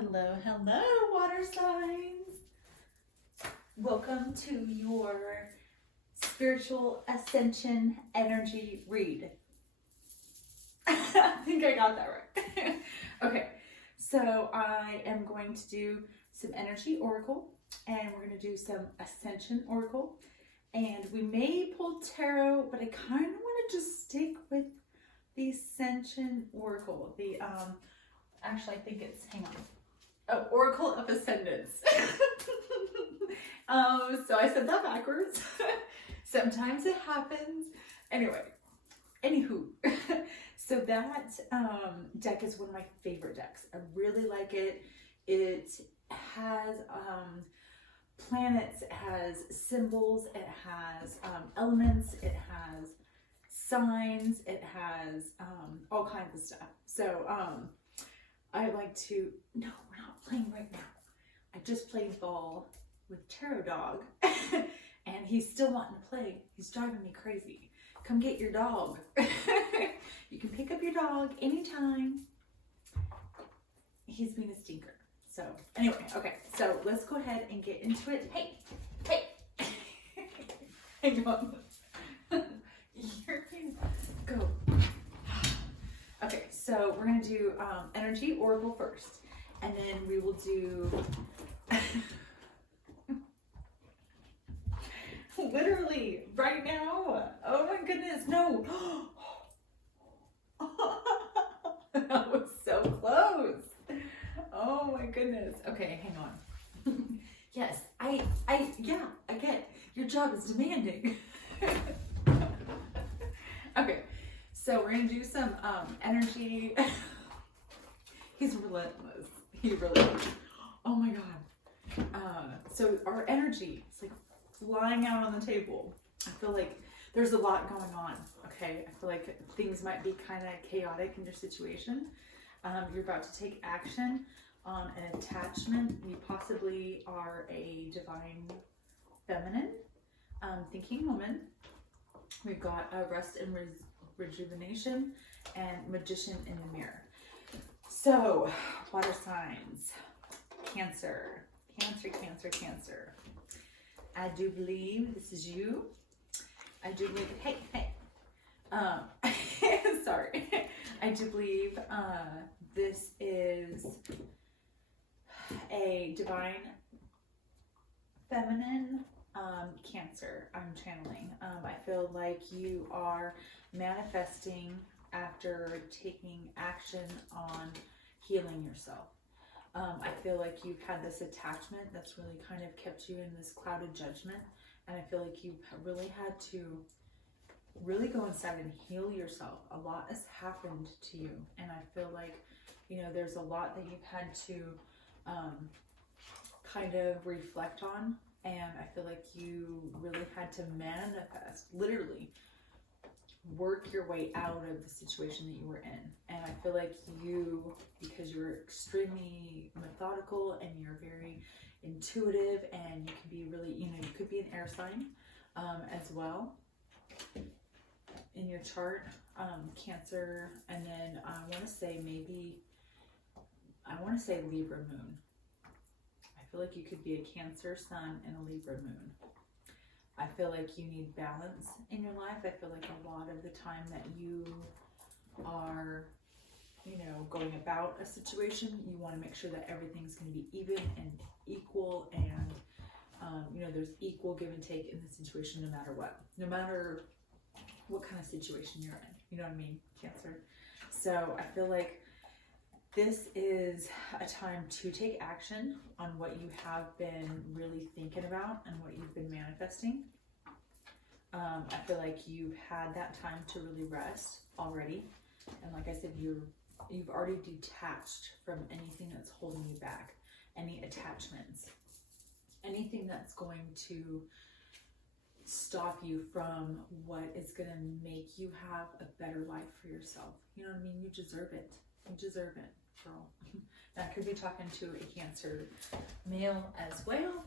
Hello, hello, water signs. Welcome to your spiritual ascension energy read. I think I got that right. Okay, so I am going to do some energy oracle, and we're going to do some ascension oracle, and we may pull tarot, but I kind of want to just stick with the ascension oracle. The actually, I think it's, hang on. Oh, Oracle of Ascendance. So I said that backwards. Sometimes it happens. Anyway, anywho, so that deck is one of my favorite decks. I really like it. It has planets, it has symbols, it has elements, it has signs, it has all kinds of stuff. So I like to, no, we're not playing right now. I just played ball with Tarot Dog and he's still wanting to play. He's driving me crazy. Come get your dog. You can pick up your dog anytime. He's being a stinker. So anyway, okay, so let's go ahead and get into it. Hey, hey. Hang on. Here you go. Okay, so we're going to do energy oracle first, and then we will do literally right now. Oh my goodness, no. That was so close. Oh my goodness. Okay, hang on. Yes, I get your job is demanding. Okay. So we're gonna do some energy. He's relentless. He really is. Oh my god. So our energy is like flying out on the table. I feel like there's a lot going on. Okay. I feel like things might be kind of chaotic in your situation. You're about to take action on an attachment. You possibly are a divine feminine, thinking woman. We've got a rest and rejuvenation and magician in the mirror. So water signs, Cancer. I do believe this is you. I do believe, hey. Sorry. I do believe this is a divine feminine Cancer. I'm channeling. I feel like you are manifesting after taking action on healing yourself. I feel like you've had this attachment that's really kind of kept you in this clouded judgment, and I feel like you've really had to really go inside and heal yourself. A lot has happened to you, and I feel like, you know, there's a lot that you've had to kind of reflect on. And I feel like you really had to manifest, literally work your way out of the situation that you were in. And I feel like you, because you're extremely methodical and you're very intuitive, and you can be really, you know, you could be an air sign as well in your chart, Cancer. And then I want to say Libra moon. I feel like you could be a Cancer sun and a Libra moon. I feel like you need balance in your life. I feel like a lot of the time that you are, you know, going about a situation, you want to make sure that everything's going to be even and equal, and you know, there's equal give and take in the situation, no matter what kind of situation you're in. You know what I mean, Cancer? So I feel like this is a time to take action on what you have been really thinking about and what you've been manifesting. I feel like you've had that time to really rest already. And like I said, you've already detached from anything that's holding you back, any attachments, anything that's going to stop you from what is going to make you have a better life for yourself. You know what I mean? You deserve it. You deserve it, girl. That could be talking to a Cancer male as well.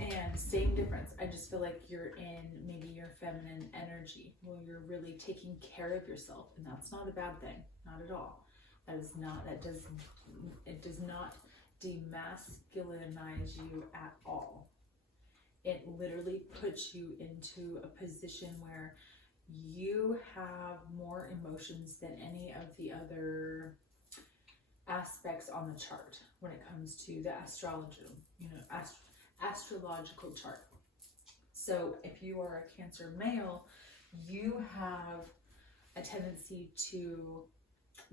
And same difference. I just feel like you're in maybe your feminine energy. Well, you're really taking care of yourself, and that's not a bad thing, not at all. It does not demasculinize you at all. It literally puts you into a position where you have more emotions than any of the other aspects on the chart when it comes to the astrological chart. So if you are a Cancer male, you have a tendency to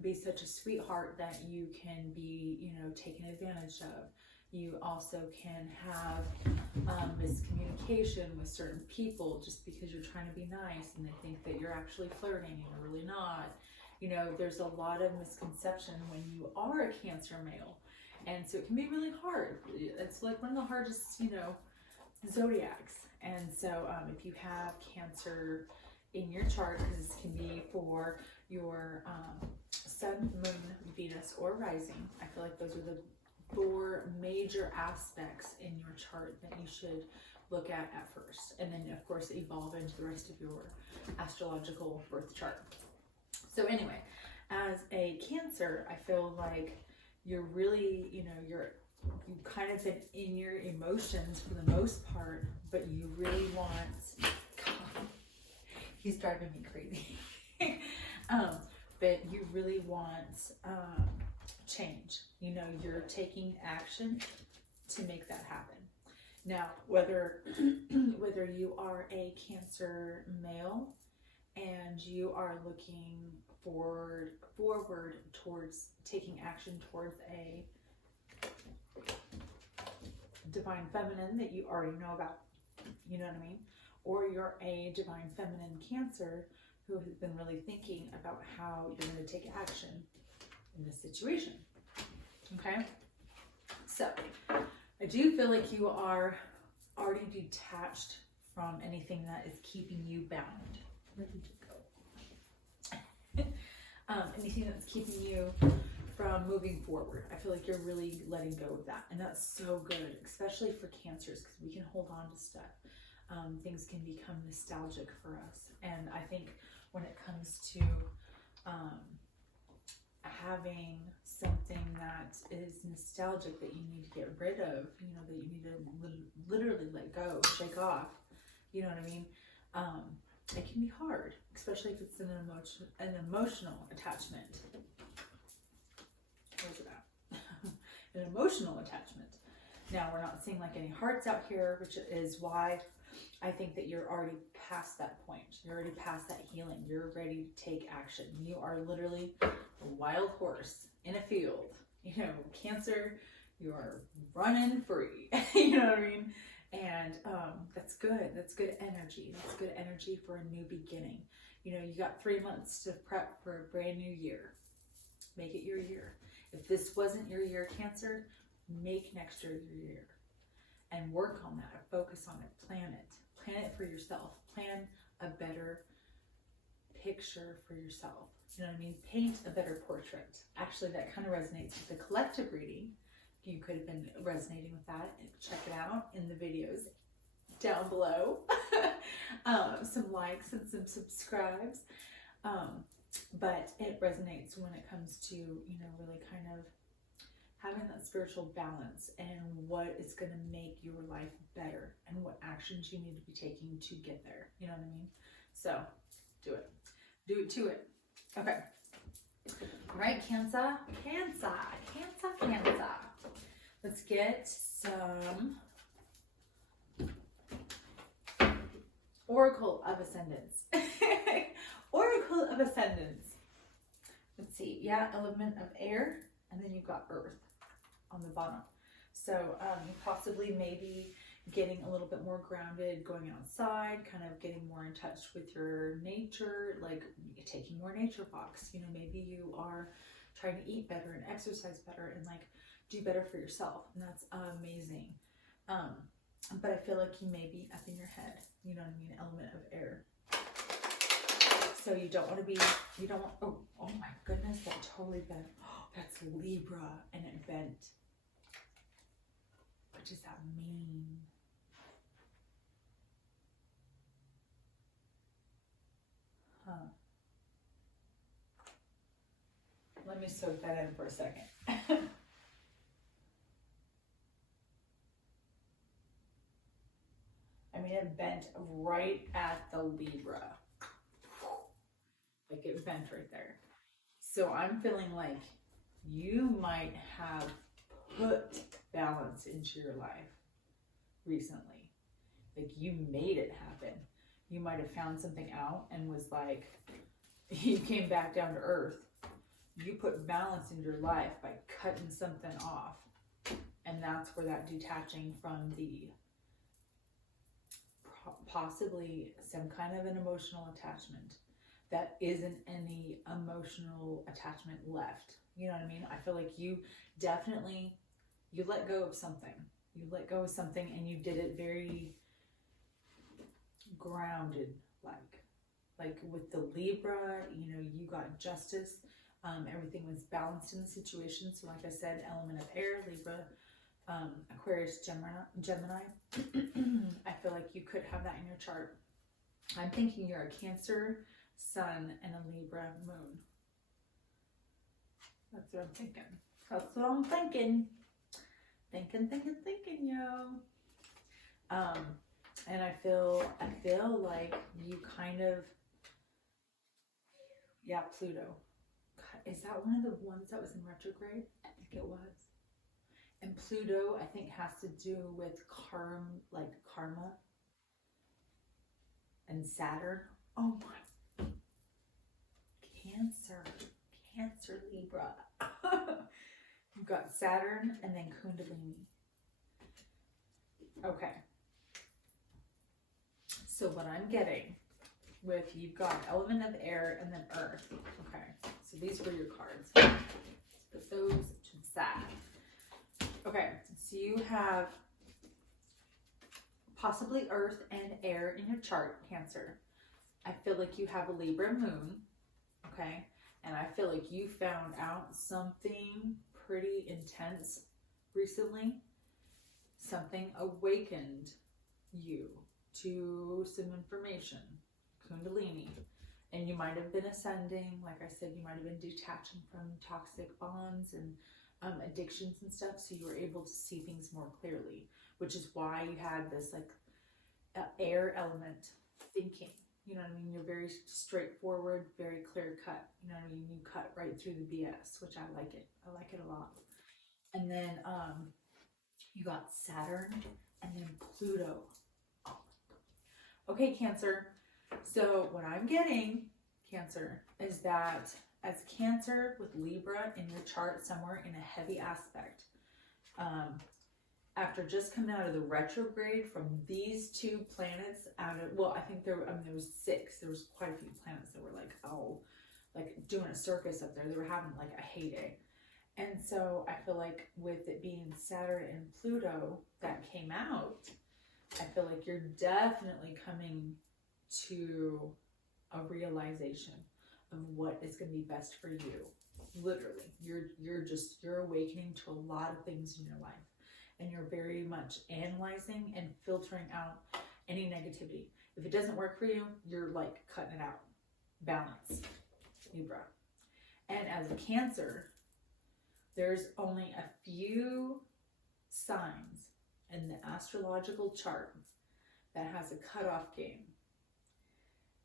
be such a sweetheart that you can be, taken advantage of. You also can have miscommunication with certain people just because you're trying to be nice and they think that you're actually flirting and you're really not. There's a lot of misconception when you are a Cancer male. And so it can be really hard. It's like one of the hardest, zodiacs. And so if you have Cancer in your chart, because this can be for your Sun, Moon, Venus, or Rising, I feel like those are the 4 major aspects in your chart that you should look at first, and then of course evolve into the rest of your astrological birth chart. So anyway, as a Cancer, I feel like you're really, you've kind of been in your emotions for the most part, but you really want, God, he's driving me crazy. But you really want change. You're taking action to make that happen. Now, whether you are a Cancer male and you are looking forward towards taking action towards a divine feminine that you already know about, you know what I mean? Or you're a divine feminine Cancer who has been really thinking about how you're going to take action in this situation. Okay? So, I do feel like you are already detached from anything that is keeping you bound. Where did you go? Anything that's keeping you from moving forward. I feel like you're really letting go of that. And that's so good, especially for Cancers, because we can hold on to stuff. Things can become nostalgic for us. And I think when it comes to having something that is nostalgic that you need to get rid of, that you need to literally let go, shake off, you know what I mean? It can be hard, especially if it's an emotional attachment. Where's it at? An emotional attachment. Now, we're not seeing like any hearts out here, which is why I think that you're already past that point. You're already past that healing. You're ready to take action. You are literally a wild horse in a field. Cancer, you are running free. You know what I mean? And that's good. That's good energy. That's good energy for a new beginning. You got 3 months to prep for a brand new year. Make it your year. If this wasn't your year, Cancer, make next year your year. And work on that. Focus on it. Plan it. Plan it for yourself. Plan a better picture for yourself. You know what I mean? Paint a better portrait. Actually, that kind of resonates with the collective reading. You could have been resonating with that. Check it out in the videos down below. Some likes and some subscribes. But it resonates when it comes to, really kind of having that spiritual balance and what is going to make your life better and what actions you need to be taking to get there. You know what I mean? So do it. Do it to it. Okay. Right, Cancer? Cancer. Let's get some Oracle of Ascendance. Oracle of Ascendance. Let's see. Yeah, element of air. And then you've got earth on the bottom. So you possibly maybe getting a little bit more grounded, going outside, kind of getting more in touch with your nature, like taking more nature walks. Maybe you are trying to eat better and exercise better and like do better for yourself. And that's amazing. But I feel like you may be up in your head, you know what I mean? Element of air. So you don't want to be, oh my goodness, that totally bent. Oh, that's Libra and it bent. What does that mean? let me soak that in for a second. I mean, it bent right at the Libra. Like it bent right there. So I'm feeling like you might have put balance into your life recently. Like you made it happen. You might have found something out and was like, you came back down to earth. You put balance in your life by cutting something off. And that's where that detaching from the possibly some kind of an emotional attachment that isn't any emotional attachment left. You know what I mean? I feel like you definitely, you let go of something. You let go of something and you did it very grounded, like with the Libra, you know, you got justice. Everything was balanced in the situation. So like I said, element of air, Libra, Aquarius, Gemini. I feel like you could have that in your chart. I'm thinking you're a Cancer Sun and a Libra Moon. That's what I'm thinking. That's what I'm thinking. Thinking, yo. And I feel like you kind of, yeah, Pluto. God, is that one of the ones that was in retrograde? I think it was. And Pluto, I think, has to do with karma and Saturn. Oh my. Cancer, Libra. You've got Saturn and then Kundalini. Okay. So what I'm getting with, you've got element of air and then earth. Okay. So these were your cards. Let's put those to the side. Okay. So you have possibly earth and air in your chart, Cancer. I feel like you have a Libra moon. Okay. And I feel like you found out something pretty intense recently. Something awakened you to some information, Kundalini. And you might have been ascending. Like I said, you might have been detaching from toxic bonds and addictions and stuff. So you were able to see things more clearly, which is why you had this like air element thinking. You know what I mean? You're very straightforward, very clear cut. You know what I mean? You cut right through the BS, which I like it. I like it a lot. And then you got Saturn and then Pluto. Oh. Okay, Cancer. So what I'm getting, Cancer, is that as Cancer with Libra in your chart somewhere in a heavy aspect, after just coming out of the retrograde from these two planets out of, well, I think there was 6. There was quite a few planets that were like, oh, like doing a circus up there. They were having like a heyday. And so I feel like with it being Saturn and Pluto that came out, I feel like you're definitely coming to a realization of what is going to be best for you. Literally, you're awakening to a lot of things in your life. And you're very much analyzing and filtering out any negativity. If it doesn't work for you, you're like cutting it out. Balance, Libra. And as a Cancer, there's only a few signs in the astrological chart that has a cutoff game.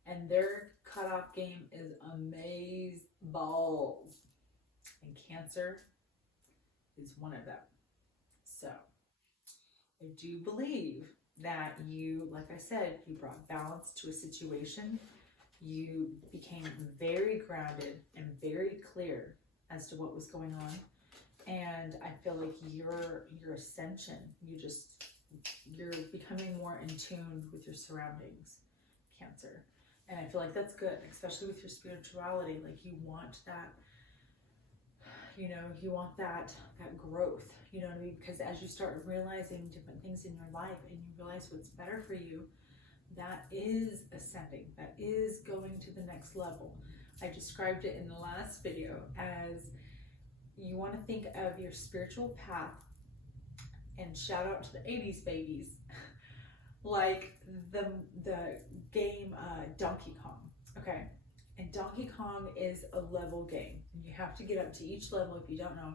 And their cutoff game is amaze balls. And Cancer is one of them. So, I do believe that you, like I said, you brought balance to a situation. You became very grounded and very clear as to what was going on. And I feel like your ascension, you're becoming more in tune with your surroundings, Cancer. And I feel like that's good, especially with your spirituality. Like you want that, you know, you want that growth, you know what I mean? Because as you start realizing different things in your life and you realize what's better for you, that is ascending, that is going to the next level. I described it in the last video as you want to think of your spiritual path, and shout out to the 80s babies, like the game Donkey Kong, okay? And Donkey Kong is a level game. And you have to get up to each level if you don't know.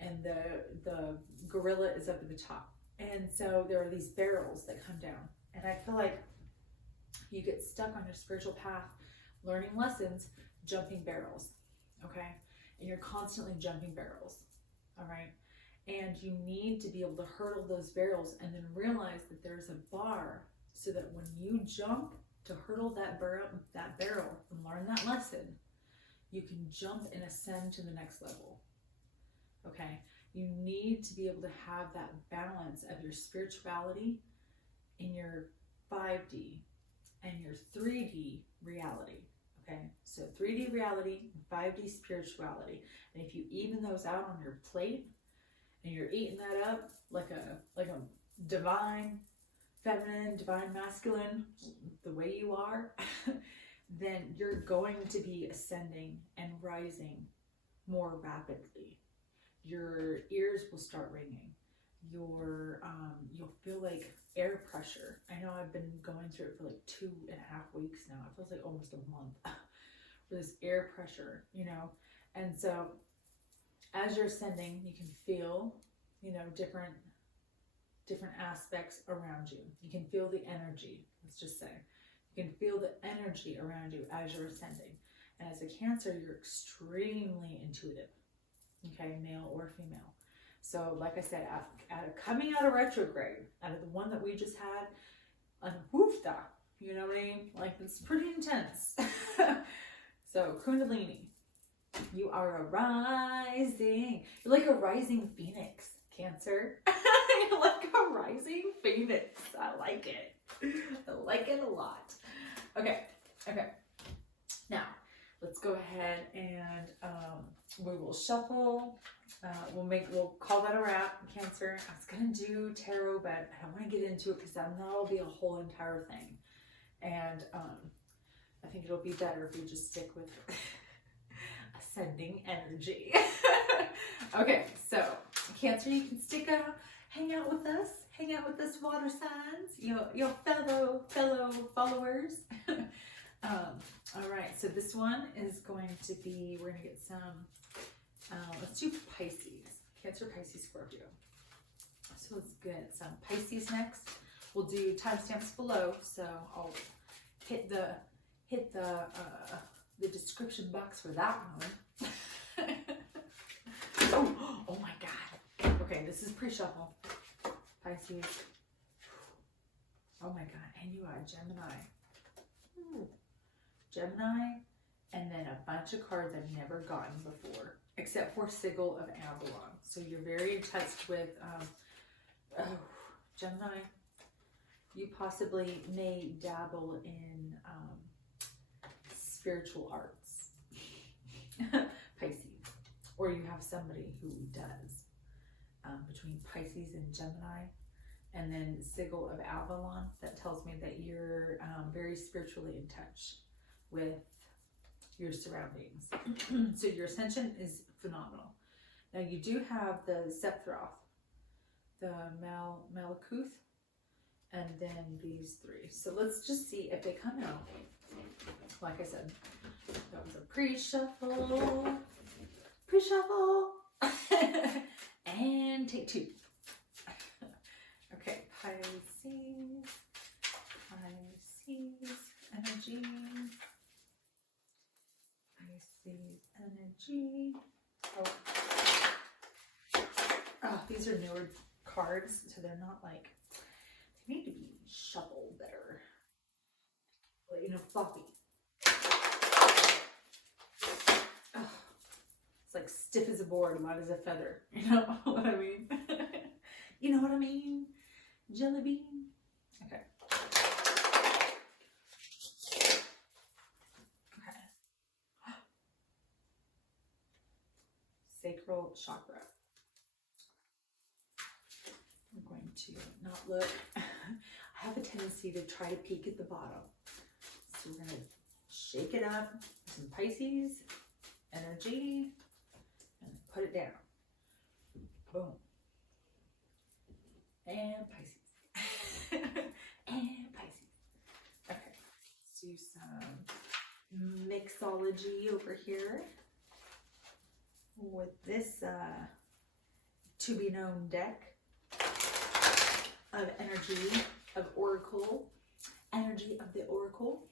And the gorilla is up at the top. And so there are these barrels that come down. And I feel like you get stuck on your spiritual path, learning lessons, jumping barrels, okay? And you're constantly jumping barrels, all right? And you need to be able to hurdle those barrels and then realize that there's a bar so that when you jump to hurdle that barrel and learn that lesson, you can jump and ascend to the next level, okay? You need to be able to have that balance of your spirituality in your 5D and your 3D reality, okay? So 3D reality, 5D spirituality. And if you even those out on your plate and you're eating that up like a divine feminine, divine masculine, the way you are, then you're going to be ascending and rising more rapidly. Your ears will start ringing. You'll feel like air pressure. I know I've been going through it for like 2.5 weeks now. It feels like almost a month for this air pressure, you know. And so as you're ascending, you can feel, you know, different aspects around you. You can feel the energy, let's just say. You can feel the energy around you as you're ascending. And as a Cancer, you're extremely intuitive, okay, male or female. So like I said, coming out of retrograde, out of the one that we just had, woofda, you know what I mean? Like, it's pretty intense. So Kundalini, you are a rising, you're like a rising phoenix, Cancer. You're like a rising phoenix. I like it. I like it a lot. Okay. Now, let's go ahead and we will shuffle. We'll call that a wrap, Cancer. I was gonna do tarot, but I don't want to get into it because that'll be a whole entire thing. And I think it'll be better if we just stick with ascending energy. Okay, so Cancer, you can stick out, hang out with us, water signs, your fellow followers. All right, so this one is going to be, we're gonna get some, let's do Pisces, Cancer, Pisces, Scorpio. So let's get some Pisces next. We'll do timestamps below, so I'll hit the description box for that one. Oh my God. Okay, this is pre-shuffle. Pisces. Oh my God, and you are Gemini. Ooh. Gemini, and then a bunch of cards I've never gotten before, except for Sigil of Avalon. So you're very in touch with, Gemini. You possibly may dabble in spiritual arts. Pisces. Or you have somebody who does. Between Pisces and Gemini. And then Sigil of Avalon, that tells me that you're very spiritually in touch with your surroundings. So your ascension is phenomenal. Now you do have the Sephiroth, the Malkuth, and then these three. So let's just see if they come out. Like I said, that was a pre-shuffle. And take two. Okay, Pisces energy. Pisces energy. Oh, these are newer cards, so they're not like, they need to be shuffled better. You know, floppy. Oh, it's like stiff as a board, light as a feather. You know what I mean? You know what I mean? Jelly bean. Okay. Okay. Sacral chakra. I'm going to not look. I have a tendency to try to peek at the bottom. So we're going to shake it up. Some Pisces energy. And put it down. Boom. And Pisces. And Pisces. Okay. Let's do some mixology over here with this to be known deck of energy of oracle, energy of the oracle,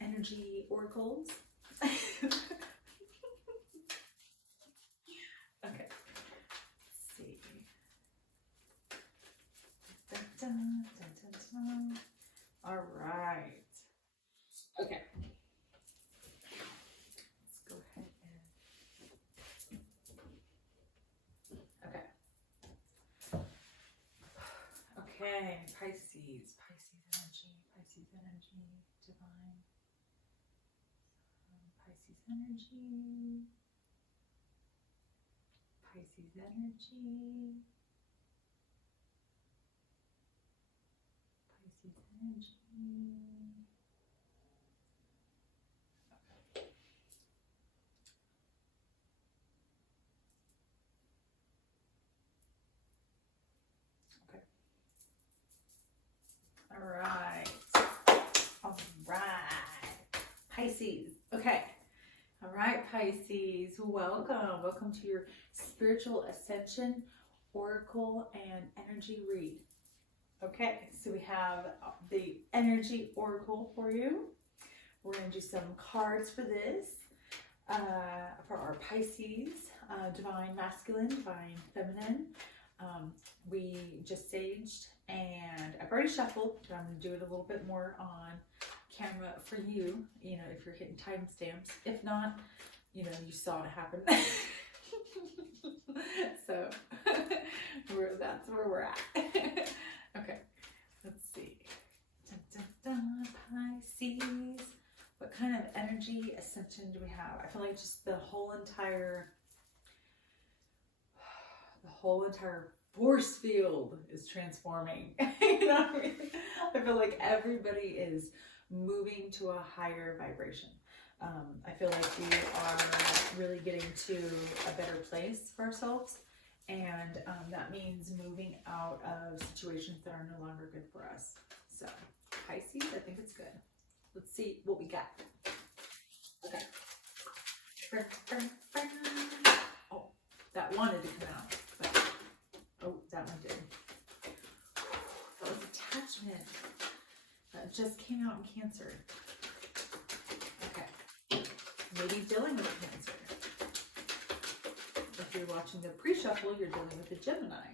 energy oracles. Okay, let's see. Dun, dun, dun, dun, dun. All right. Okay. Let's go ahead and. Okay. Okay, Pisces, Pisces energy, divine. Pisces energy. Pisces energy. Pisces energy. Okay. All right. All right. Pisces. Okay. All right, Pisces. Welcome. Welcome to your spiritual ascension, oracle, and energy read. Okay, so we have the energy oracle for you. We're going to do some cards for this, for our Pisces, divine masculine, divine feminine. We just saged, and I've already shuffled, but I'm going to do it a little bit more on camera for you, you know, if you're hitting timestamps. If not, you know, you saw it happen. So, that's where we're at. Okay, let's see. Dun, dun, dun, Pisces. What kind of energy ascension do we have? I feel like just the whole entire force field is transforming. You know what I mean? I feel like everybody is moving to a higher vibration. I feel like we are really getting to a better place for ourselves. And that means moving out of situations that are no longer good for us. So, Pisces, I think it's good. Let's see what we got. Okay. Oh, that wanted to come out. But, oh, that one did. That was attachment. That just came out in Cancer. Okay. Maybe dealing with Cancer. If you're watching the pre-shuffle, you're dealing with the Gemini.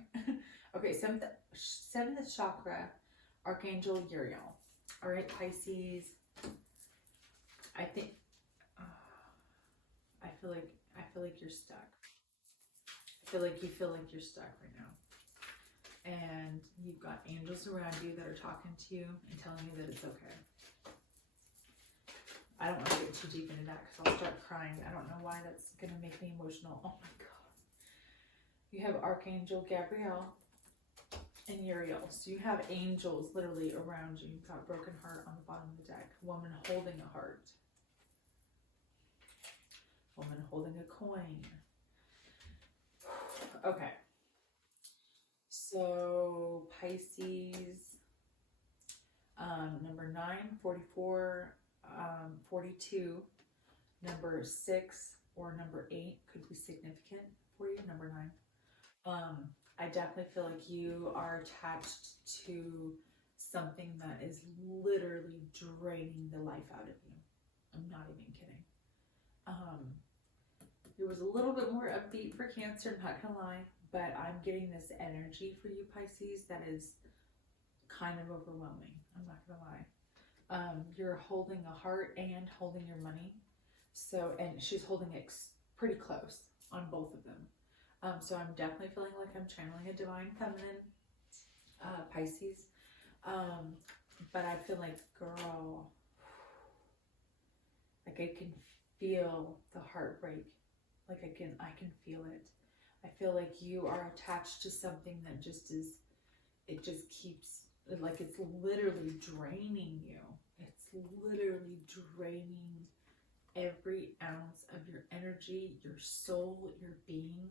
Okay, seventh chakra, Archangel Uriel. All right, Pisces. I think I feel like you're stuck. I feel like you feel like you're stuck right now, and you've got angels around you that are talking to you and telling you that it's okay. I don't want to get too deep into that because I'll start crying. I don't know why that's gonna make me emotional. Oh my God. You have Archangel Gabriel and Uriel. So you have angels literally around you. You've got broken heart on the bottom of the deck. Woman holding a heart. Woman holding a coin. Okay. So Pisces, number 9, 44, 42, number 6 or number 8 could be significant for you. Number 9. I definitely feel like you are attached to something that is literally draining the life out of you. I'm not even kidding. It was a little bit more upbeat for Cancer, I'm not gonna lie, but I'm getting this energy for you, Pisces, that is kind of overwhelming. I'm not gonna lie. You're holding a heart and holding your money. So, and she's holding it pretty close on both of them. So I'm definitely feeling like I'm channeling a divine feminine, Pisces. But I feel like, girl, like I can feel the heartbreak. Like I can feel it. I feel like you are attached to something that just is, it just keeps, like it's literally draining you. It's literally draining every ounce of your energy, your soul, your being.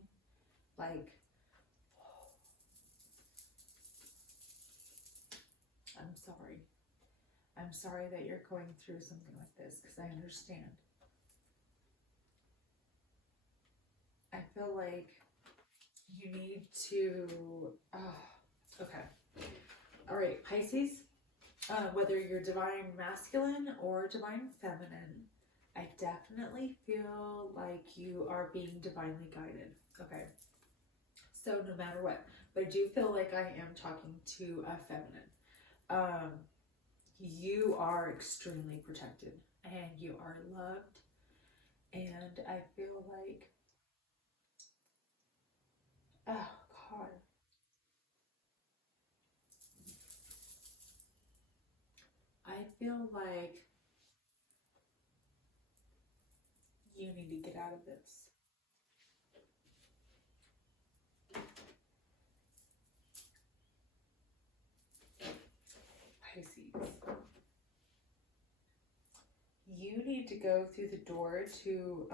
Like, I'm sorry. I'm sorry that you're going through something like this, because I understand. I feel like you need to, okay. All right, Pisces, whether you're divine masculine or divine feminine, I definitely feel like you are being divinely guided. Okay. So no matter what, but I do feel like I am talking to a feminine. You are extremely protected and you are loved. And I feel like, oh God. I feel like you need to get out of this. Pisces. You need to go through the door to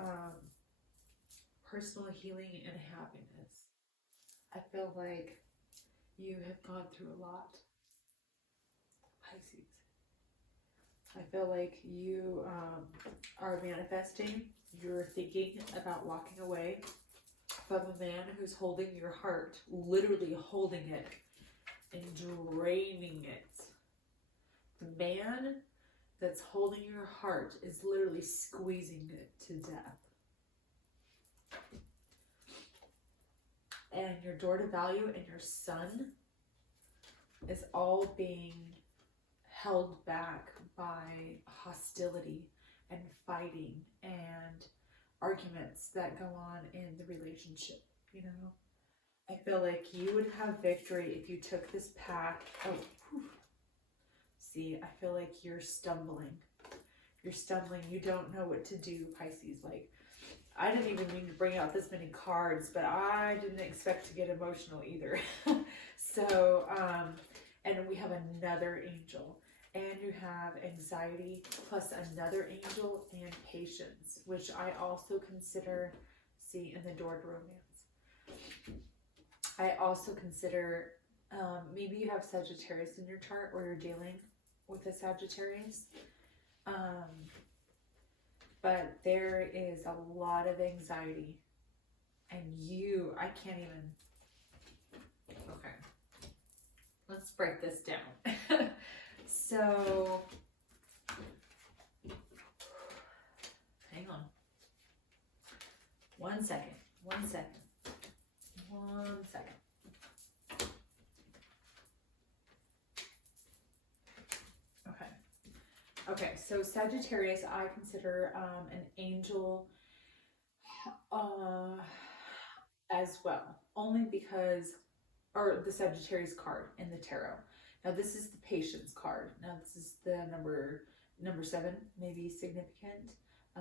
personal healing and happiness. I feel like you have gone through a lot. Pisces. I feel like you are manifesting. You're thinking about walking away from a man who's holding your heart, literally holding it and draining it. The man that's holding your heart is literally squeezing it to death. And your door to value and your sun is all being held back by hostility and fighting and arguments that go on in the relationship, you know? I feel like you would have victory if you took this path. Oh, whew. See, I feel like you're stumbling. You're stumbling. You don't know what to do, Pisces. Like, I didn't even mean to bring out this many cards, but I didn't expect to get emotional either. So, and we have another angel. And you have anxiety plus another angel and patience, which I also consider, see, in the door to romance. I also consider, maybe you have Sagittarius in your chart or you're dealing with a Sagittarius. But there is a lot of anxiety and I can't even, okay, let's break this down. So, hang on. 1 second. Okay, so Sagittarius, I consider an angel as well. Only because, or the Sagittarius card in the tarot. Now this is the patience card. Now this is the number 7, maybe significant.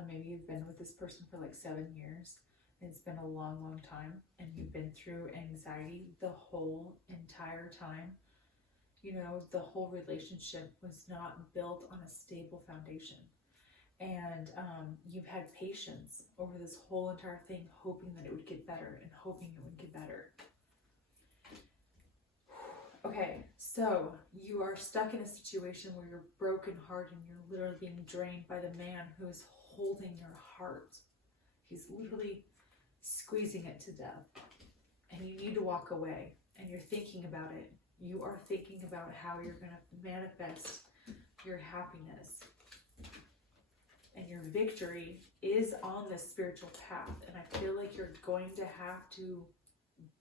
Maybe you've been with this person for like 7 years. And it's been a long, long time. And you've been through anxiety the whole entire time. You know, the whole relationship was not built on a stable foundation. And you've had patience over this whole entire thing, hoping that it would get better and hoping it would get better. Okay, so you are stuck in a situation where you're broken heart and you're literally being drained by the man who is holding your heart. He's literally squeezing it to death. And you need to walk away. And you're thinking about it. You are thinking about how you're going to manifest your happiness. And your victory is on this spiritual path. And I feel like you're going to have to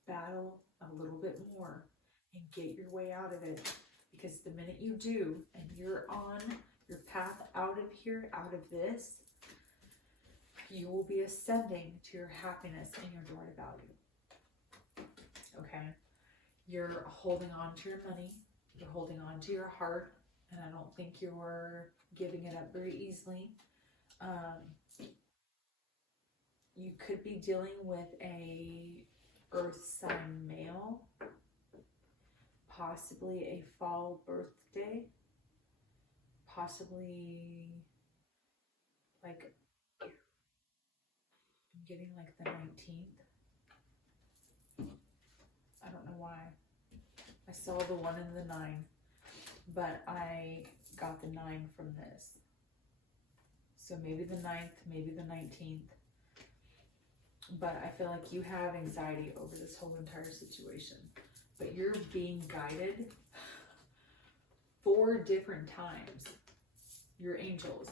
battle a little bit more and get your way out of it. Because the minute you do, and you're on your path out of here, out of this, you will be ascending to your happiness and your door to value. Okay? You're holding on to your money. You're holding on to your heart. And I don't think you're giving it up very easily. You could be dealing with a earth sign male. Possibly a fall birthday. Possibly like, I'm getting like the 19th. I don't know why. I saw the 1 and the 9. But I got the 9 from this. So maybe the 9th, maybe the 19th. But I feel like you have anxiety over this whole entire situation. But you're being guided 4 different times. Your angels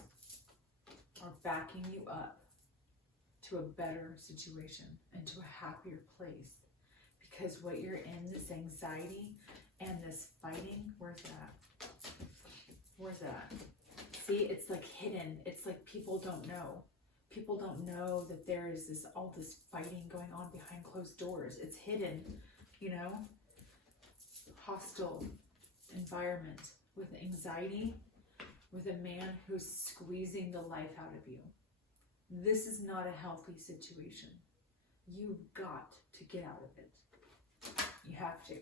are backing you up to a better situation and to a happier place. Because what you're in, this anxiety and this fighting, where's that? Where's that? See, it's like hidden. It's like people don't know. People don't know that there is this all this fighting going on behind closed doors. It's hidden, you know? Hostile environment with anxiety, with a man who's squeezing the life out of you. This is not a healthy situation. You've got to get out of it. You have to.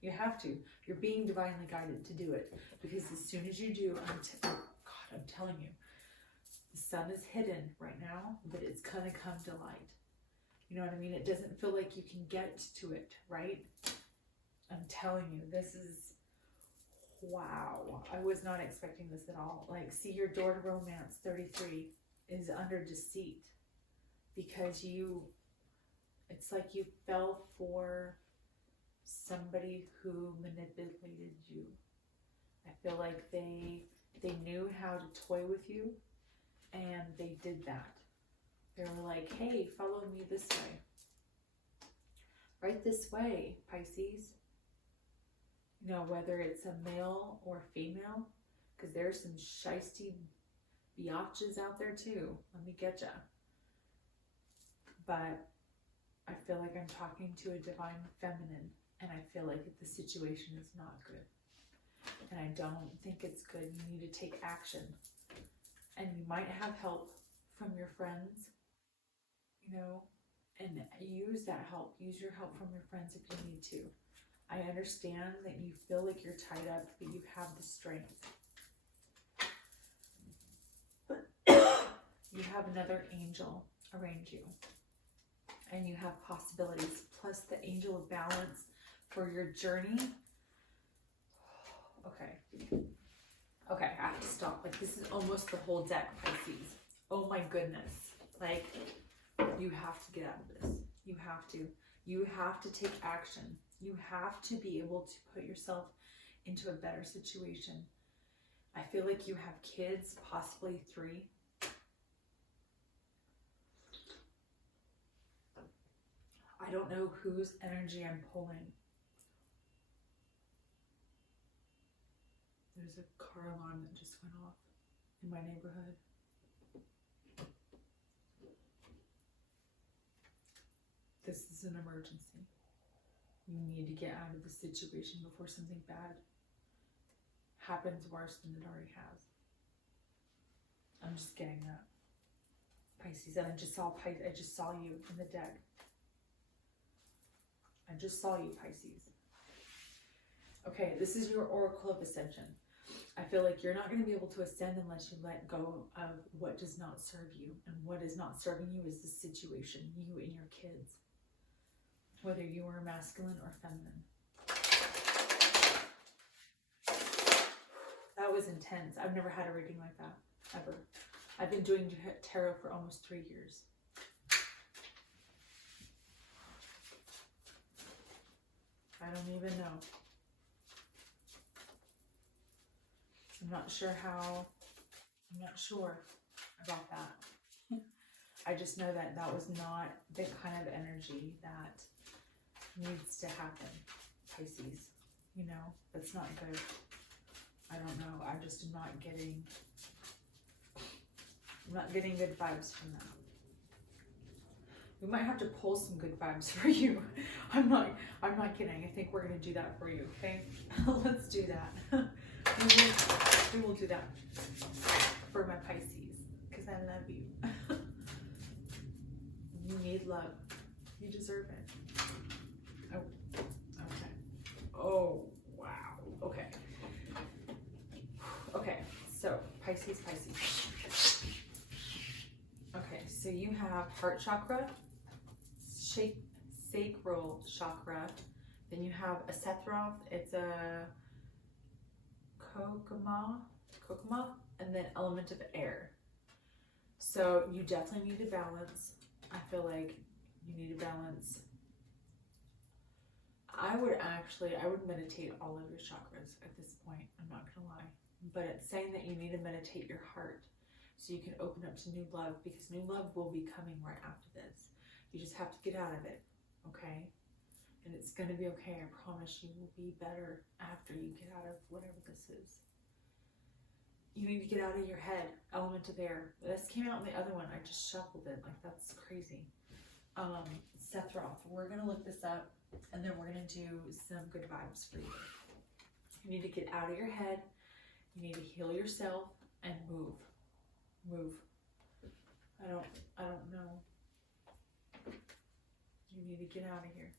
You have to. You're being divinely guided to do it. Because as soon as you do, I'm telling you, the sun is hidden right now, but it's gonna come to light. You know what I mean? It doesn't feel like you can get to it, right? I'm telling you, this is, wow. I was not expecting this at all. Like, see, your door to romance, 33, is under deceit. Because it's like you fell for somebody who manipulated you. I feel like they knew how to toy with you, and they did that. They were like, hey, follow me this way. Right this way, Pisces. You know, whether it's a male or female, because there's some shisty biatches out there too. Let me get ya. But I feel like I'm talking to a divine feminine, and I feel like the situation is not good. And I don't think it's good. You need to take action. And you might have help from your friends, you know, and use that help. Use your help from your friends if you need to. I understand that you feel like you're tied up, but you have the strength. You have another angel around you. And you have possibilities. Plus the angel of balance for your journey. Okay. Okay, I have to stop. Like, this is almost the whole deck, Pisces. Oh my goodness. Like, you have to get out of this. You have to. You have to take action. You have to be able to put yourself into a better situation. I feel like you have kids, possibly 3. I don't know whose energy I'm pulling. There's a car alarm that just went off in my neighborhood. This is an emergency. You need to get out of the situation before something bad happens worse than it already has. I'm just getting that. Pisces, and I just saw you in the deck. I just saw you, Pisces. Okay, this is your Oracle of Ascension. I feel like you're not going to be able to ascend unless you let go of what does not serve you. And what is not serving you is the situation, you and your kids. Whether you are masculine or feminine. That was intense. I've never had a reading like that, ever. I've been doing tarot for almost 3 years. I don't even know. I'm not sure about that. I just know that that was not the kind of energy that needs to happen, Pisces. You know, that's not good. I don't know. I just am not getting good vibes from that. We might have to pull some good vibes for you. I'm not kidding. I think we're gonna do that for you, okay? Let's do that. We will do that for my Pisces, because I love you. You need love. You deserve it. Oh, okay. Oh, wow. Okay. Okay, so Pisces. Okay, so you have heart chakra, sacral chakra, then you have a Sethroth, it's a Kokoma, and then element of air. So you definitely need to balance. I feel like you need to balance. I would meditate all of your chakras at this point. I'm not gonna lie, but it's saying that you need to meditate your heart so you can open up to new love, because new love will be coming right after this. You just have to get out of it, okay? And it's gonna be okay. I promise you will be better after you get out of whatever this is. You need to get out of your head, element of air. This came out in the other one. I just shuffled it. Like, that's crazy. Sephiroth. We're going to look this up, and then we're going to do some good vibes for you. You need to get out of your head. You need to heal yourself and move. Move. I don't know. You need to get out of here.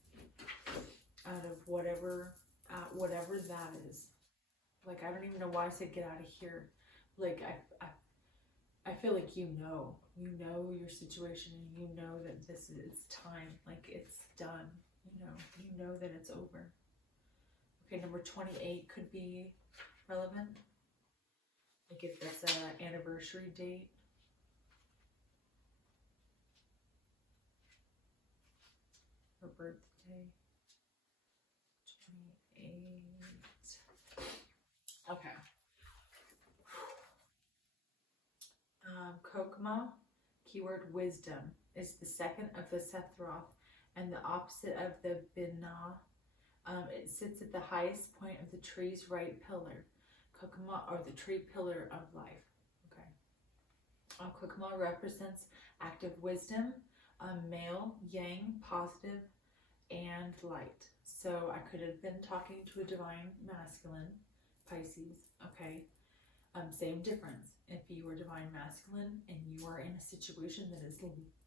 Out of whatever that is. Like, I don't even know why I said get out of here. Like, I feel like you know your situation, and you know that this is time. Like, it's done. You know that it's over. Okay, number 28 could be relevant. Like, if that's an anniversary date. Her birthday. 28. Okay. Kokma, keyword wisdom, is the second of the Sephiroth and the opposite of the Binah. It sits at the highest point of the tree's right pillar. Kokma, or the tree pillar of life. Okay. Kokma represents active wisdom, male, yang, positive, and light. So I could have been talking to a divine masculine, Pisces, okay? Same difference. If you are divine masculine and you are in a situation that is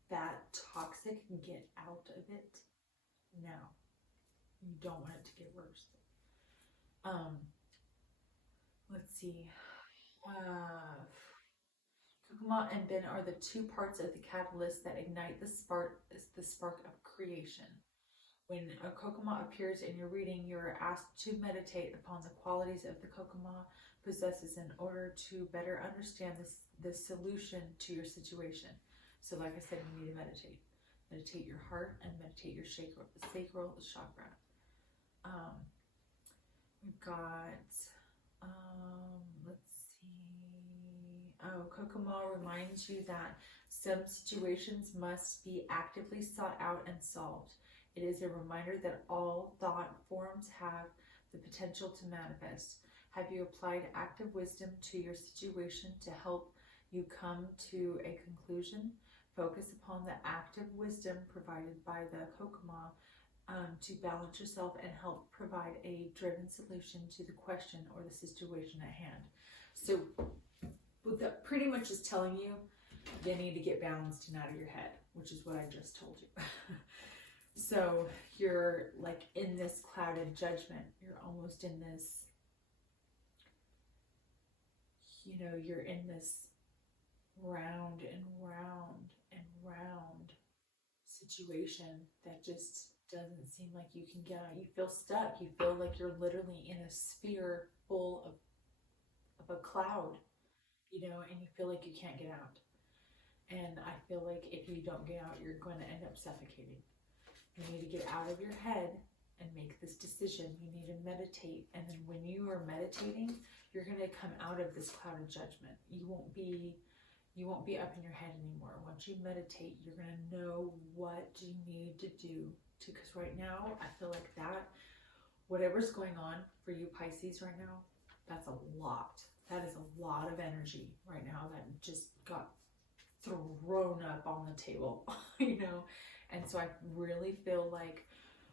that toxic, get out of it now. You don't want it to get worse. Let's see. Kokoma and Ben are the two parts of the catalyst that ignite the spark of creation. When a Kokoma appears in your reading, you are asked to meditate upon the qualities of the Kokoma possesses in order to better understand the solution to your situation. So like I said, you need to meditate. Meditate your heart and meditate your sacral chakra. We've got, let's see. Oh, Kokoma reminds you that some situations must be actively sought out and solved. It is a reminder that all thought forms have the potential to manifest. Have you applied active wisdom to your situation to help you come to a conclusion? Focus upon the active wisdom provided by the Kokoma to balance yourself and help provide a driven solution to the question or the situation at hand. So what that pretty much is telling you, you need to get balanced and out of your head, which is what I just told you. So you're like in this clouded judgment. You're almost in this, you're in this round and round and round situation that just doesn't seem like you can get out. You feel stuck. You feel like you're literally in a sphere full of a cloud, and you feel like you can't get out. And I feel like if you don't get out, you're going to end up suffocating. You need to get out of your head and make this decision. You need to meditate. And then when you are meditating, you're going to come out of this cloud of judgment. You won't be up in your head anymore. Once you meditate, you're going to know what you need to do because right now, I feel like that, whatever's going on for you Pisces right now, that's a lot. That is a lot of energy right now that just got thrown up on the table, And so I really feel like,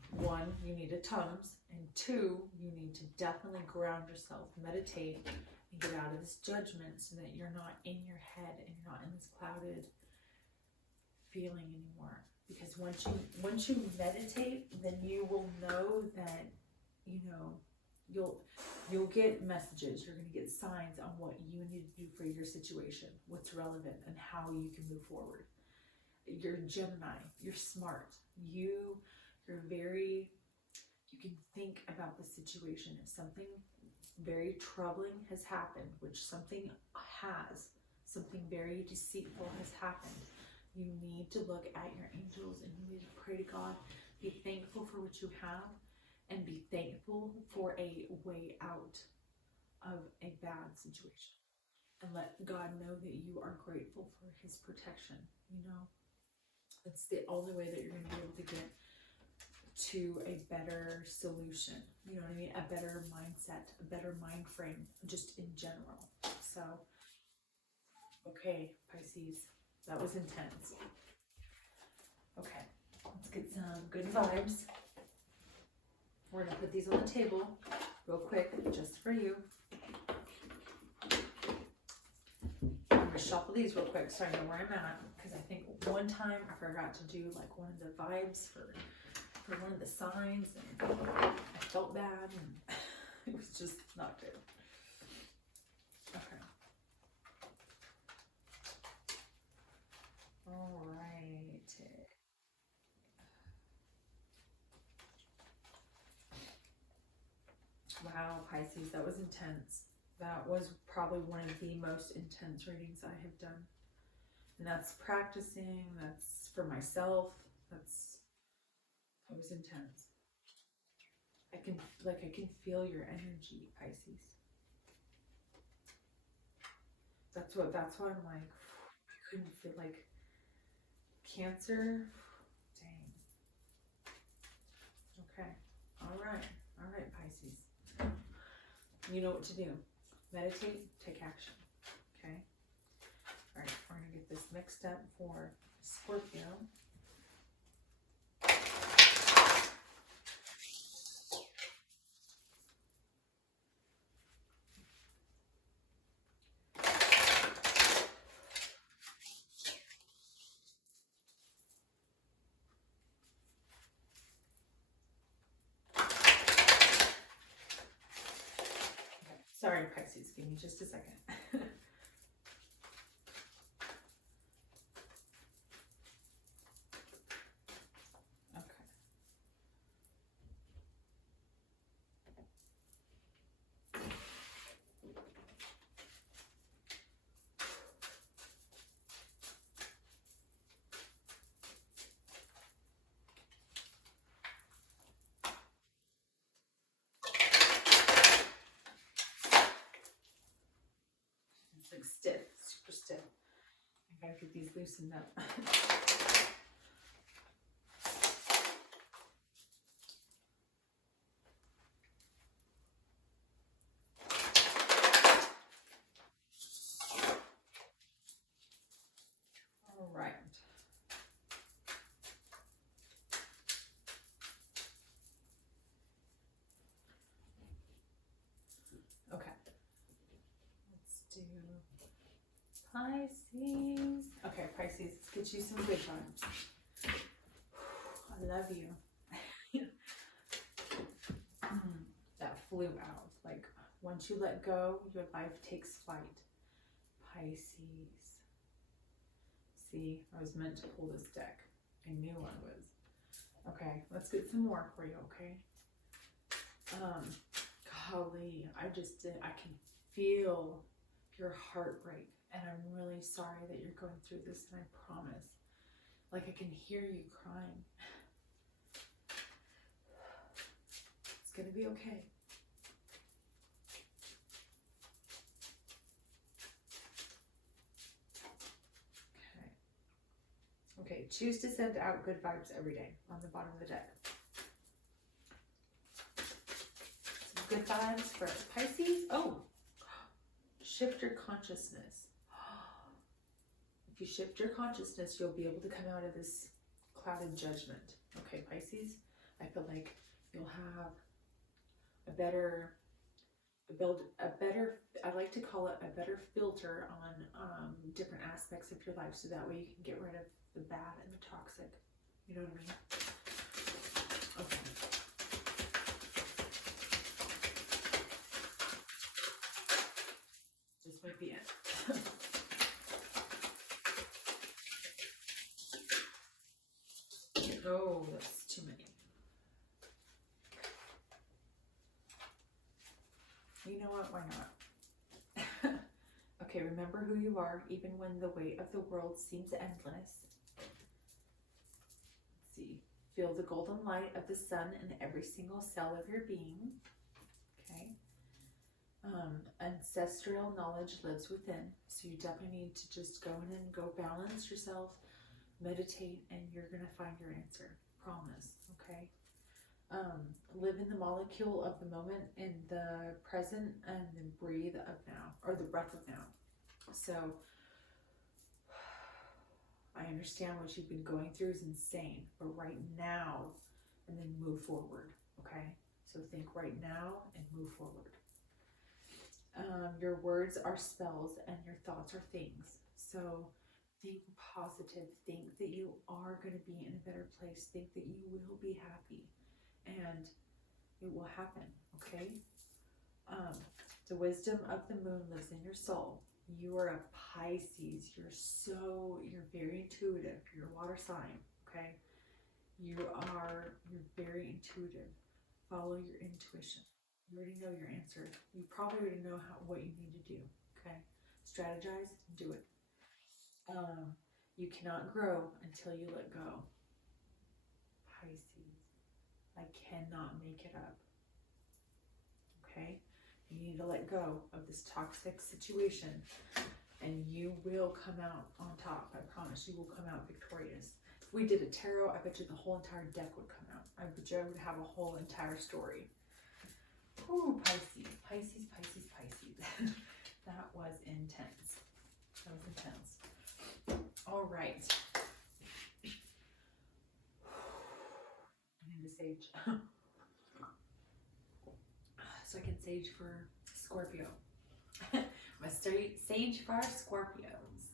one, you need a Tums, and two, you need to definitely ground yourself, meditate, and get out of this judgment so that you're not in your head and you're not in this clouded feeling anymore. Because once you meditate, then you will know that, you'll get messages, you're going to get signs on what you need to do for your situation, what's relevant, and how you can move forward. You're Gemini, you're smart, you can think about the situation. If something very troubling has happened, which something very deceitful has happened. You need to look at your angels and you need to pray to God. Be thankful for what you have and be thankful for a way out of a bad situation. And let God know that you are grateful for his protection. You know, it's the only way that you're going to be able to get to a better solution. You know what I mean? A better mindset, a better mind frame, just in general. So, okay, Pisces, that was intense. Okay, let's get some good vibes. We're going to put these on the table real quick, just for you. I'm going to shuffle these real quick so I know where I'm at, because I think one time I forgot to do like one of the vibes for one of the signs, and I felt bad, and it was just not good. Okay. All right. Wow, Pisces, that was intense. That was probably one of the most intense readings I have done. And that's practicing, that's for myself, that was intense. I can feel your energy, Pisces. That's why I'm like, I couldn't feel like Cancer. Dang. Okay. All right, Pisces. You know what to do. Meditate, take action. Okay. All right, we're gonna get this mixed up for Scorpio. Sorry, Pisces, give me just a second. It's like stiff, super stiff. I gotta get these loosened up. All right. Okay. Let's do Pisces. Okay, Pisces, let's get you some good ones. I love you. That flew out. Like, once you let go, your life takes flight. Pisces. See, I was meant to pull this deck. I knew I was. Okay, let's get some more for you, okay? Golly, I can feel your heartbreak, and I'm really sorry that you're going through this, and I promise. Like, I can hear you crying. It's gonna be okay. Okay, choose to send out good vibes every day on the bottom of the deck. Some good vibes for Pisces. Oh, shift your consciousness. If you shift your consciousness, you'll be able to come out of this clouded judgment. Okay, Pisces, I feel like you'll have a better, I like to call it a better filter on different aspects of your life, so that way you can get rid of the bad and the toxic. You know what I mean? Okay. This might be it. Oh, that's too many. You know Why not? Okay, remember who you are, even when the weight of the world seems endless. Let's see. Feel the golden light of the sun in every single cell of your being. Okay. Ancestral knowledge lives within, so you definitely need to just go in and go balance yourself, meditate, and you're going to find your answer. Promise. Okay. Live in the molecule of the moment, in the present, and then breathe of now, or the breath of now. So I understand what you've been going through is insane, but right now, and then move forward. Okay. So think right now and move forward. Your words are spells and your thoughts are things. So think positive. Think that you are going to be in a better place. Think that you will be happy. And it will happen, okay? The wisdom of the moon lives in your soul. You are a Pisces. You're very intuitive. You're a water sign, okay? You're very intuitive. Follow your intuition. You already know your answer. You probably already know what you need to do, okay? Strategize and do it. You cannot grow until you let go. Pisces. I cannot make it up. Okay? You need to let go of this toxic situation and you will come out on top. I promise you will come out victorious. If we did a tarot, I bet you the whole entire deck would come out. I bet you I would have a whole entire story. Ooh, Pisces, Pisces, Pisces, Pisces. That was intense. That was intense. All right. I need to sage. So I can sage for Scorpio. I'm a sage for Scorpios.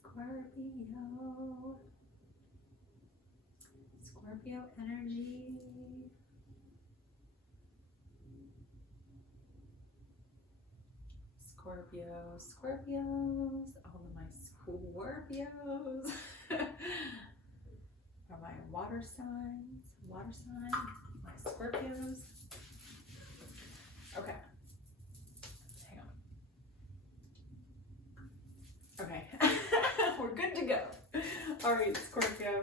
Scorpio. Scorpio energy. Scorpios, all of my Scorpios are my water sign, my Scorpios. Okay, hang on. Okay, we're good to go. All right, Scorpio.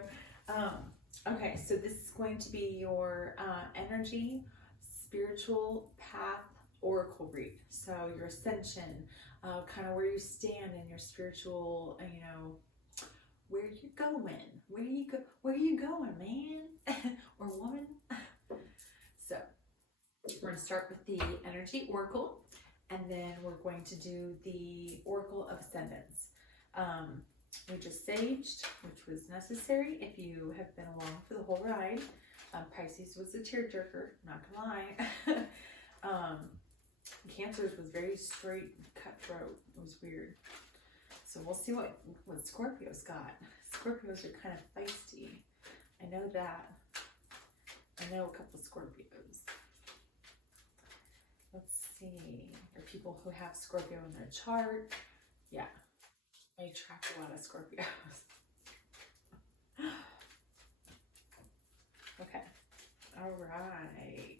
Okay, so this is going to be your energy, spiritual path, oracle read. So your ascension, kind of where you stand in your spiritual, where you're going, where you going, man or woman. So we're going to start with the energy oracle, and then we're going to do the oracle of ascendance. We just saged, which was necessary if you have been along for the whole ride. Pisces was a tearjerker, not gonna lie. Cancer's was very straight, cutthroat. It was weird. So we'll see what Scorpio's got. Scorpios are kind of feisty. I know that. I know a couple of Scorpios. Let's see. There are people who have Scorpio in their chart. Yeah. I attract a lot of Scorpios. Okay. All right.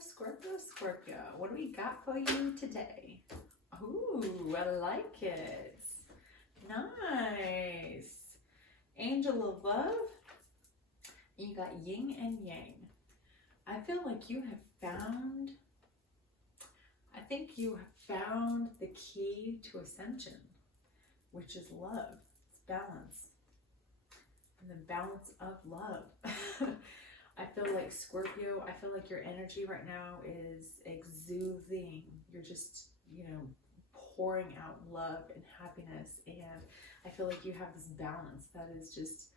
Scorpio. What do we got for you today? Ooh, I like it. Nice. Angel of love. You got yin and yang. I feel like you have found, the key to ascension, which is love. It's balance. And the balance of love. I feel like Scorpio, I feel like your energy right now is exuding. You're just, pouring out love and happiness. And I feel like you have this balance that is just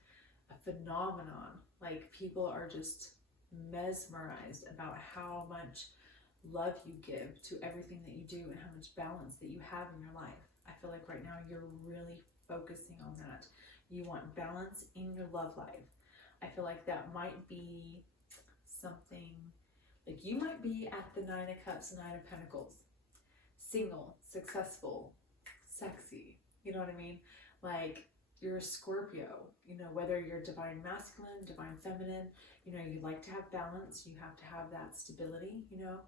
a phenomenon. Like people are just mesmerized about how much love you give to everything that you do and how much balance that you have in your life. I feel like right now you're really focusing on that. You want balance in your love life. I feel like that might be something, like you might be at the 9 of Cups, 9 of Pentacles, single, successful, sexy, you know what I mean? Like you're a Scorpio, you know, whether you're divine masculine, divine feminine, you know, you like to have balance, you have to have that stability, you know,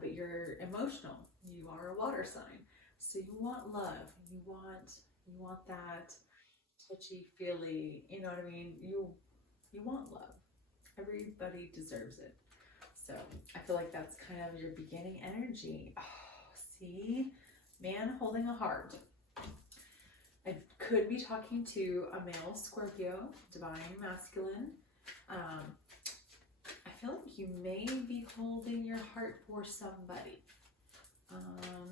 but you're emotional, you are a water sign, so you want love, you want that touchy feely, you know what I mean, you want love. Everybody deserves it. So I feel like that's kind of your beginning energy. Oh, see, man holding a heart. I could be talking to a male Scorpio, divine masculine. I feel like you may be holding your heart for somebody.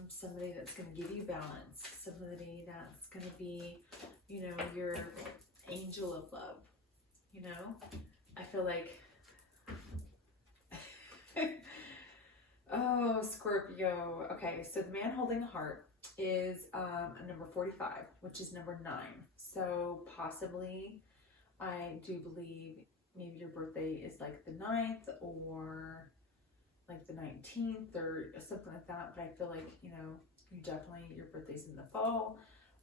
Somebody that's going to give you balance. Somebody that's going to be, you know, your angel of love. You know, I feel like, oh, Scorpio. Okay, so the man holding a heart is a number 45, which is number 9. So possibly, I do believe maybe your birthday is like the 9th or like the 19th or something like that. But I feel like, you know, you definitely, your birthday's in the fall.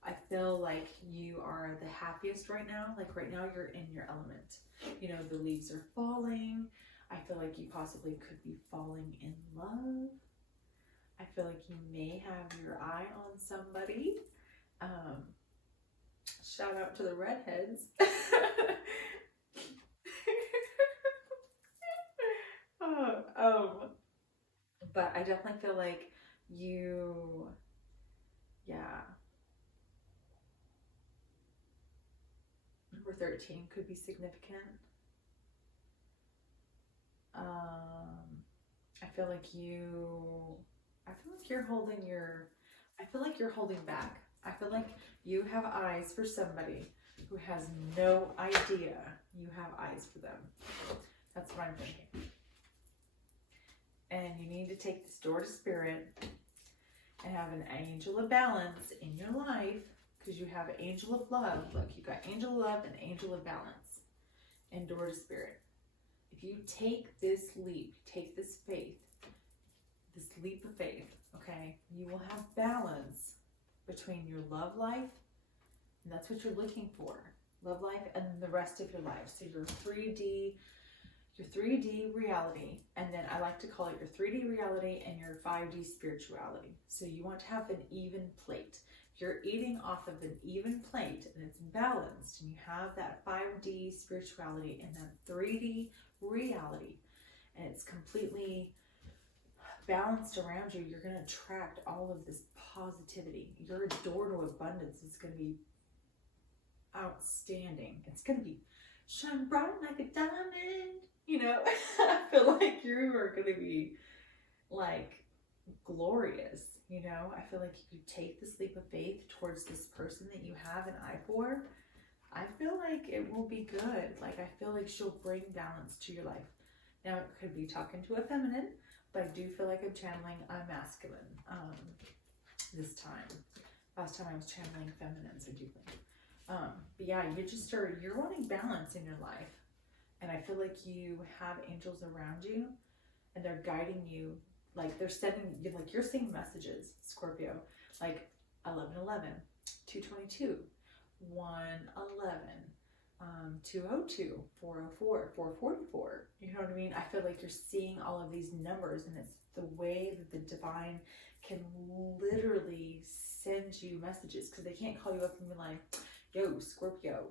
I feel like you are the happiest right now. Like right now you're in your element. You know, the leaves are falling. I feel like you possibly could be falling in love. I feel like you may have your eye on somebody. Shout out to the redheads. But I definitely feel like you, yeah. Number 13 could be significant. I feel like you're holding your, I feel like you're holding back. I feel like you have eyes for somebody who has no idea you have eyes for them. That's what I'm thinking. And you need to take this door to spirit and have an angel of balance in your life, because you have angel of love. Look, you got angel of love and angel of balance and door to spirit. If you take this leap, take this faith, this leap of faith, okay, you will have balance between your love life, and that's what you're looking for, love life, and the rest of your life. So your 3D reality, and then I like to call it your 3D reality and your 5D spirituality. So you want to have an even plate. You're eating off of an even plate and it's balanced, and you have that 5D spirituality and that 3D reality, and it's completely balanced around you. You're going to attract all of this positivity. Your door to abundance is going to be outstanding. It's going to be shine bright like a diamond. You know, I feel like you are going to be like glorious. You know, I feel like if you take this leap of faith towards this person that you have an eye for, I feel like it will be good. Like, I feel like she'll bring balance to your life. Now, it could be talking to a feminine, but I do feel like I'm channeling a masculine this time. Last time I was channeling feminines, I do think. But yeah, you're wanting balance in your life. And I feel like you have angels around you and they're guiding you. Like they're sending you, like you're seeing messages, Scorpio, like 1111, 222, 111, 202, 404, 444. You know what I mean? I feel like you're seeing all of these numbers, and it's the way that the divine can literally send you messages, because they can't call you up and be like, yo, Scorpio,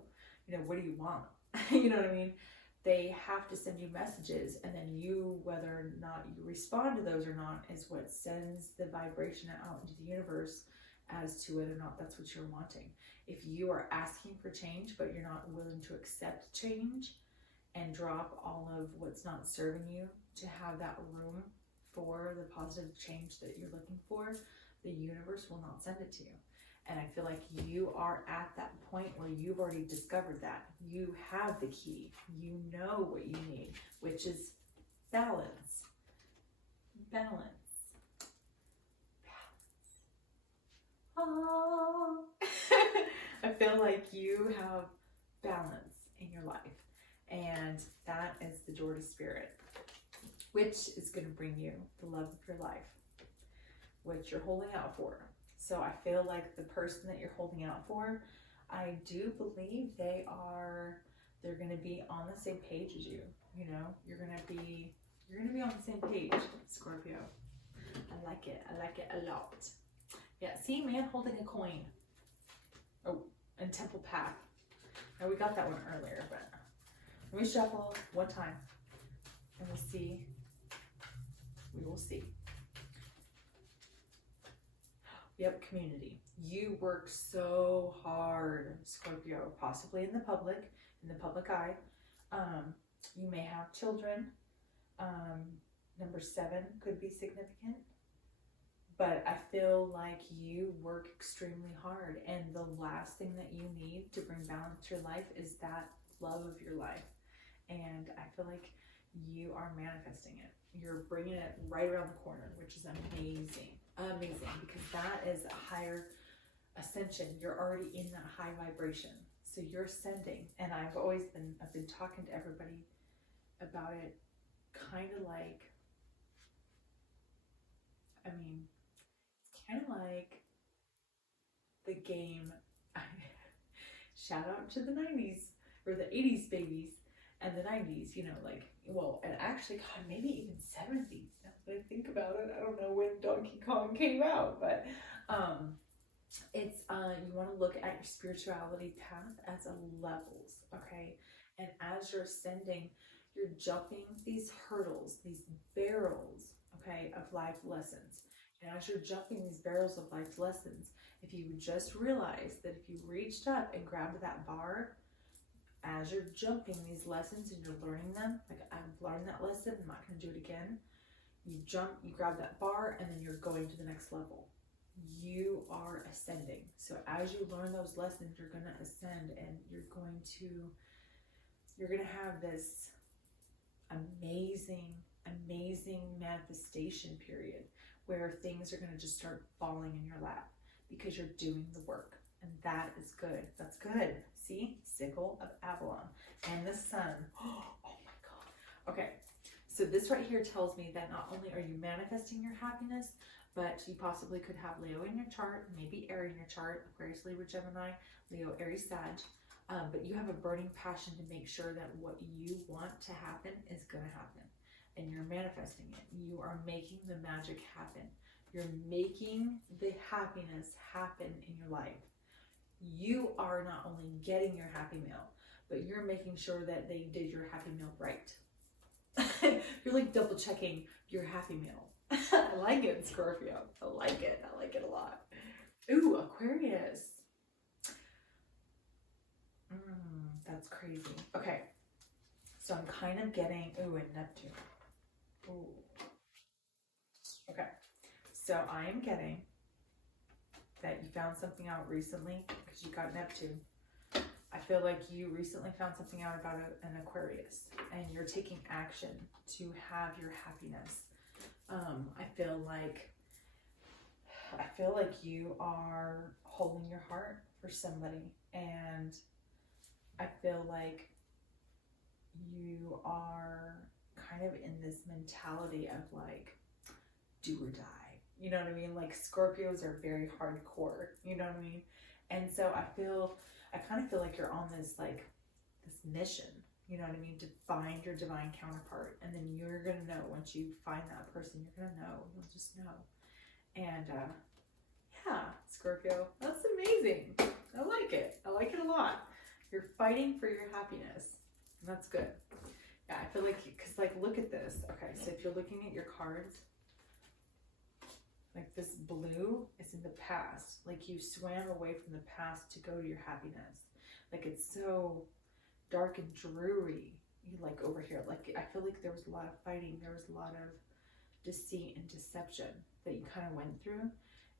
you know, what do you want? You know what I mean? They have to send you messages, and then you, whether or not you respond to those or not, is what sends the vibration out into the universe as to whether or not that's what you're wanting. If you are asking for change, but you're not willing to accept change and drop all of what's not serving you to have that room for the positive change that you're looking for, the universe will not send it to you. And I feel like you are at that point where you've already discovered that. You have the key. You know what you need, which is balance. Balance. Balance. Oh. I feel like you have balance in your life. And that is the door to spirit, which is going to bring you the love of your life, which you're holding out for. So I feel like the person that you're holding out for, I do believe they're going to be on the same page as you. You know, you're going to be on the same page, Scorpio. I like it. I like it a lot. Yeah, see, man holding a coin. Oh, and Temple Path. Now, we got that one earlier, but let me shuffle one time and we'll see. We will see. Yep, community. You work so hard, Scorpio, possibly in the public eye. You may have children. Number 7 could be significant. But I feel like you work extremely hard, and the last thing that you need to bring balance to your life is that love of your life. And I feel like you are manifesting it. You're bringing it right around the corner, which is amazing. Amazing, because that is a higher ascension. You're already in that high vibration. So you're ascending. And I've been talking to everybody about it kind of like, it's kind of like the game. Shout out to the 90s or the 80s babies and the 90s, you know, like, well, and actually, God, maybe even 70s. Now that I think about it, I don't know when Donkey Kong came out, but it's you want to look at your spirituality path as a levels, okay? And as you're ascending, you're jumping these hurdles, these barrels, okay, of life lessons. And as you're jumping these barrels of life lessons, if you just realize that if you reached up and grabbed that bar, as you're jumping these lessons and you're learning them, like I've learned that lesson, I'm not going to do it again. You jump, you grab that bar, and then you're going to the next level. You are ascending. So as you learn those lessons, you're going to ascend, and you're going to have this amazing manifestation period where things are going to just start falling in your lap because you're doing the work. And that is good. That's good. See? Sickle of Avalon. And the sun. Oh my God. Okay. So this right here tells me that not only are you manifesting your happiness, but you possibly could have Leo in your chart, maybe Aries in your chart, Aquarius, Libra, Gemini, Leo, Aries, Sag. But you have a burning passion to make sure that what you want to happen is going to happen. And you're manifesting it. You are making the magic happen. You're making the happiness happen in your life. You are not only getting your happy meal, but you're making sure that they did your happy meal right. You're like double checking your happy meal. I like it, Scorpio. I like it. I like it a lot. Ooh, Aquarius. That's crazy. Okay. So I'm kind of getting, ooh, and Neptune. Ooh. Okay. So I am getting that you found something out recently because you got Neptune. I feel like you recently found something out about an Aquarius, and you're taking action to have your happiness. I feel like you are holding your heart for somebody, and I feel like you are kind of in this mentality of like do or die. You know what I mean? Like Scorpios are very hardcore, you know what I mean? And so I kind of feel like you're on this mission, you know what I mean? To find your divine counterpart. And then you're going to know once you find that person, you're going to know, you'll just know. And yeah, Scorpio, that's amazing. I like it. I like it a lot. You're fighting for your happiness. And that's good. Yeah, I feel like, because like, look at this. Okay, so if you're looking at your cards, like this blue is in the past. Like you swam away from the past to go to your happiness. Like it's so dark and dreary. You like over here. Like I feel like there was a lot of fighting. There was a lot of deceit and deception that you kind of went through.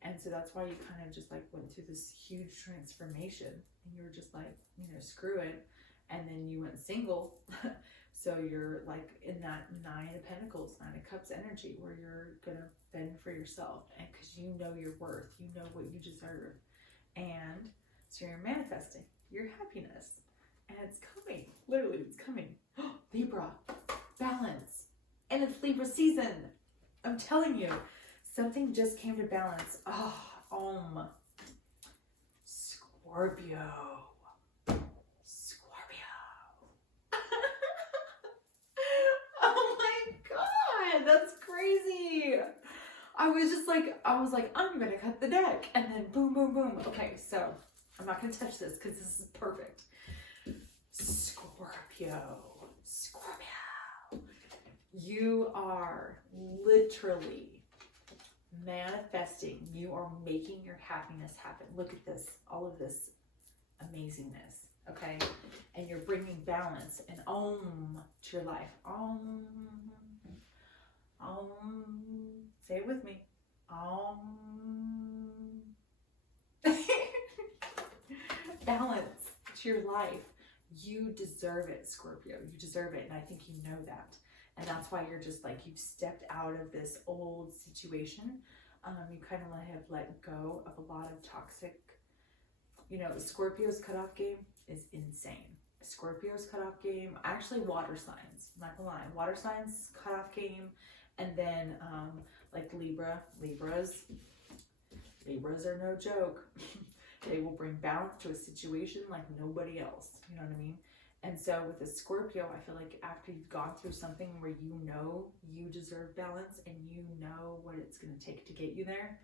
And so that's why you kind of just like went through this huge transformation. And you were just like, you know, screw it. And then you went single. So you're like in that 9 of Pentacles, 9 of Cups energy where you're going to fend for yourself. And because you know your worth, you know what you deserve. And so you're manifesting your happiness. And it's coming. Literally, it's coming. Libra, balance. And it's Libra season. I'm telling you, something just came to balance. Scorpio. I was like, I'm gonna cut the deck, and then boom, boom, boom. Okay, so I'm not gonna touch this because this is perfect. Scorpio. You are literally manifesting. You are making your happiness happen. Look at this, all of this amazingness, okay? And you're bringing balance and to your life. Say it with me. Balance to your life. You deserve it, Scorpio. You deserve it, and I think you know that. And that's why you're just like, you've stepped out of this old situation. You kind of have let go of a lot of toxic, you know, Scorpio's cutoff game is insane. Scorpio's cutoff game, actually water signs, I'm not gonna lie, water signs cutoff game, and then like Libras are no joke. They will bring balance to a situation like nobody else, you know what I mean? And so with a Scorpio, I feel like after you've gone through something where you know you deserve balance and you know what it's going to take to get you there,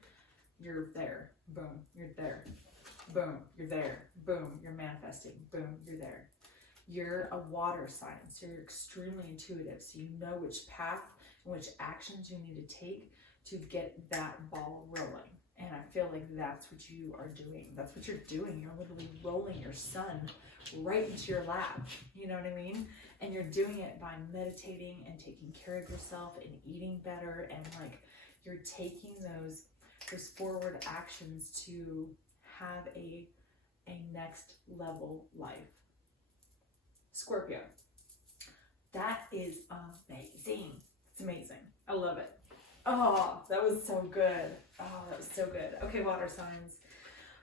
you're there. Boom, you're there. Boom, you're there. Boom, you're manifesting. Boom, you're there. You're a water sign, so you're extremely intuitive. So you know which path and which actions you need to take to get that ball rolling. And I feel like that's what you are doing. That's what you're doing. You're literally rolling your sun right into your lap. You know what I mean? And you're doing it by meditating and taking care of yourself and eating better. And like you're taking those forward actions to have a next level life. Scorpio. That is amazing. It's amazing. I love it. Oh, that was so good. Oh, that was so good. Okay, water signs.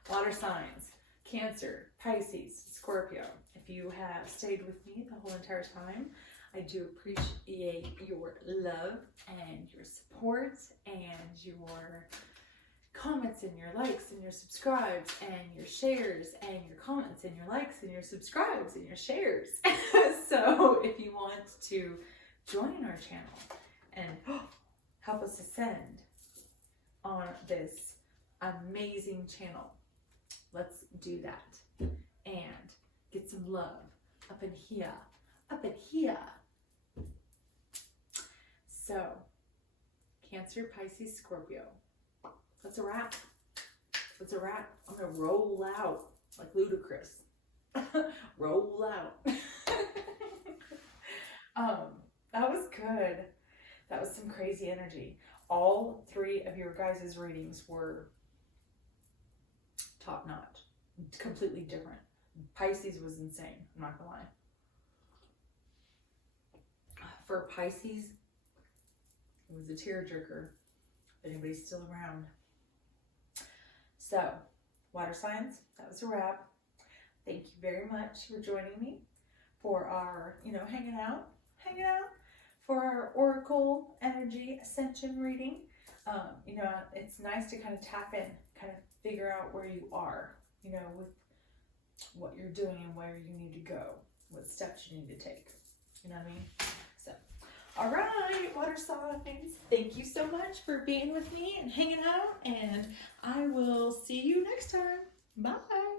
Water signs. Cancer, Pisces, Scorpio. If you have stayed with me the whole entire time, I do appreciate your love and your support and your comments and your likes and your subscribes and your shares and your comments and your likes and your subscribes and your shares. So if you want to join our channel and help us ascend on this amazing channel, let's do that and get some love up in here, up in here. So Cancer, Pisces, Scorpio. That's a wrap. That's a wrap. I'm gonna roll out like Ludacris. Roll out. That was good. That was some crazy energy. All three of your guys' readings were top notch. Completely different. Pisces was insane. I'm not gonna lie. For Pisces, it was a tearjerker. If anybody's still around. So, water signs, that was a wrap. Thank you very much for joining me for our, hanging out for our Oracle Energy Ascension reading. It's nice to kind of tap in, kind of figure out where you are, with what you're doing and where you need to go, what steps you need to take. You know what I mean? So, all right, water signs. Thank you so much for being with me and hanging out, and I will see you next time. Bye.